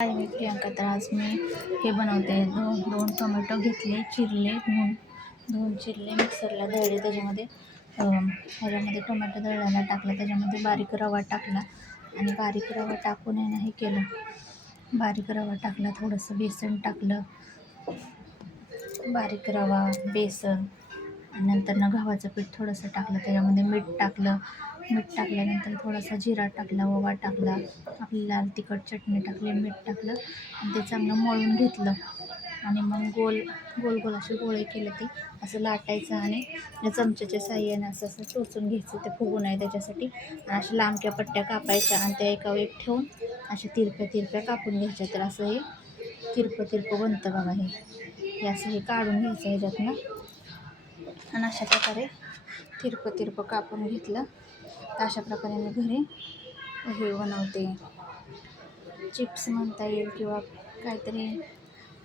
हाय मी प्रियांका. तर आज मी हे बनवते. दोन टोमॅटो घेतले, चिरले, धुवून चिरले, मिक्सरला दळले. त्याच्यामध्ये ह्याच्यामध्ये टोमॅटो दळायला टाकला, त्याच्यामध्ये बारीक रवा टाकला आणि बारीक रवा टाकून हे केलं. बारीक रवा टाकला, थोडंसं बेसन टाकलं, बारीक रवा, बेसन आणि नंतर गव्हाचं पीठ थोडंसं टाकलं. त्याच्यामध्ये मीठ टाकल्यानंतर थोडासा जिरा टाकला, ओवा टाकला, आपली लाल तिखट चटणी टाकली, मीठ टाकलं आणि ते चांगलं मळून घेतलं. आणि मग गोल गोल असे गोळे केले. ते असं लाटायचं आणि या चमच्याच्या साहाय्याने असं टोचून घ्यायचं, ते फुगू नये त्याच्यासाठी. आणि अशा लांबक्या पट्ट्या कापायच्या आणि त्या एकावर एक ठेवून अशा तिरप्या कापून घ्यायच्या. तर असं हे तिरपं बनतं बघा. हे असं हे काढून घ्यायचं ह्याच्यातनं आणि अशा प्रकारे तिरपं कापून घेतलं. तर अशा प्रकारे मी घरी हे बनवते. चिप्स म्हणता येईल किंवा काहीतरी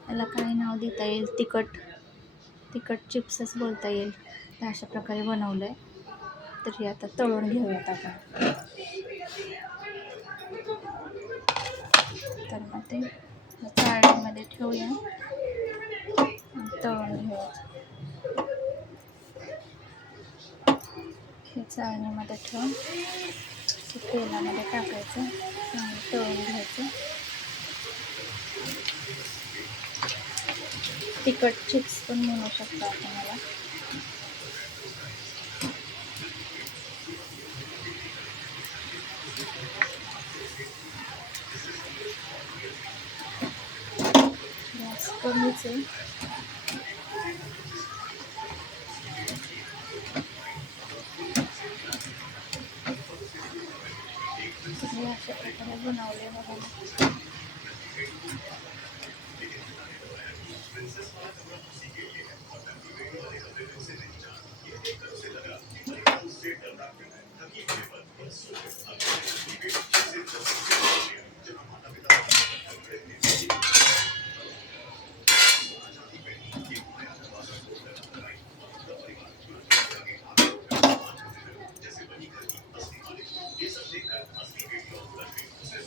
त्याला काही नाव देता येईल, तिखट चिप्सच बोलता येईल. तर अशा प्रकारे बनवलं आहे. तर हे आता तळून घेऊयात आपण. तर मग ते चाळणीमध्ये ठेवूया आणि तळून घेऊया. हे चाळणीमध्ये ठेवून तेलामध्ये टाकायचं आणि तळून घ्यायचं. तिखट चिप्स पण म्हणू शकता आपण मला. गॅस कमीच आहे. हे अशा प्रकारे बनवले बघा.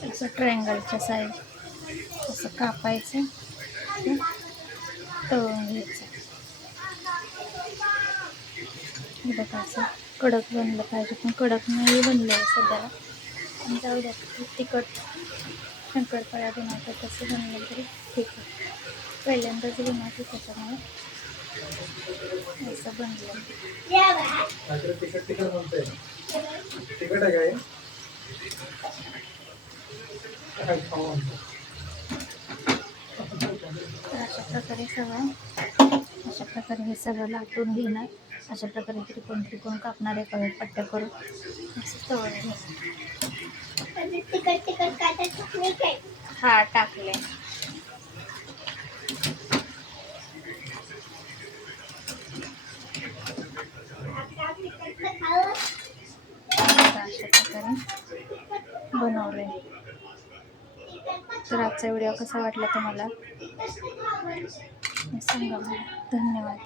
असं ट्रायंगलच्या साईज असं कापायचं, तळून घ्यायचं. बघा असं कडक बनलं पाहिजे, पण कडक नाही बनलं आहे सध्याला. पण जाऊ द्या, तिखट शंकरपाळ्या बनवतात तसं बनलं तरी ठीक आहे. पहिल्यांदाच बनवते त्याच्यामुळे असं बनलं. तिखट आहे अशा प्रकारे हे सगळं लाटून घेणार. अशा प्रकारे त्रिकोण कापणार, एका पट्ट्या करून असं तळून घ्यायचं. हा टाकले. अशा प्रकारे बनवले. तर आजचा व्हिडिओ कसा वाटला तुम्हाला सांगा मला. धन्यवाद.